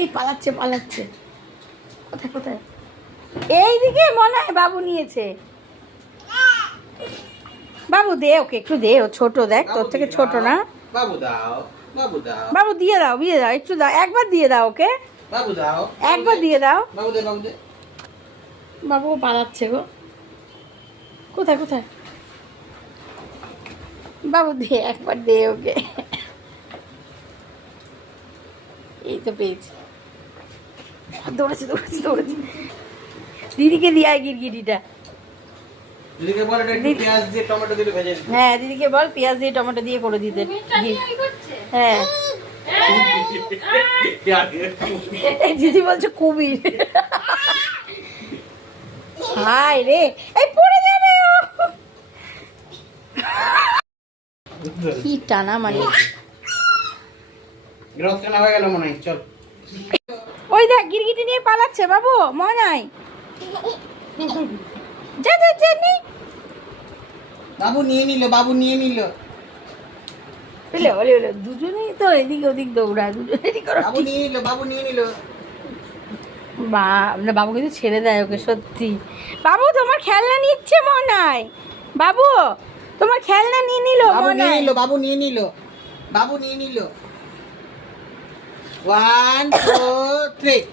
এই পালাচ্ছে পালাচ্ছে, কোথায় কোথায়? এইদিকে মনে হয় বাবু নিয়েছে। বাবু দে ওকে একটু দে, ও ছোট, দেখ তোর থেকে ছোট না। বাবু দাও, বাবু দাও, বাবু দিয়ে দাও, দিয়ে দাও, একটু দাও, একবার দিয়ে দাও ওকে, বাবু দাও, একবার দিয়ে দাও। বাবু দে, বাবু দে। বাবু পালাচ্ছে গো, কোথায় কোথায়? বাবু দে, একবার দে ওকে। এই তো পেয়েছি, দৌড়েছে দৌড়েছে দৌড়েছে। দিদিকে দিয়ে আয় গিরগিটিটা। দিদিকে বল এটা একটু পেঁয়াজ দিয়ে টমেটো দিয়ে ভেজে দিতে। হ্যাঁ দিদিকে বল পেঁয়াজ দিয়ে টমেটো দিয়ে করে দিতে। হ্যাঁ দিদি বলছে কুমির। হাই রে, এই পড়ে যাবে ও। কি টানা মানে, গ্রস্ত না হয়ে গেল মনে হয়, চল। ওই দেখ গিরগিটি নিয়ে পালাচ্ছে বাবু, মনাই যা যা যা নি। বাবু নিয়ে নিল, বাবু নিয়ে নিল। বলে বলে বলে দুজনেই তো এদিক ওদিক দৌড়ায়, দুজনেরই করো। বাবু নিয়ে নিল, বাবু নিয়ে নিল। বাবু কিন্তু ছেড়ে দেয় ওকে, সত্যি। বাবু তোমার খেলনা নিচ্ছে মনাই, বাবু তোমার খেলনা নিয়ে নিল বাবু নিয়ে মনাই। নিল, বাবু নিয়ে নিল, বাবু নিয়ে নিল। 1 2 3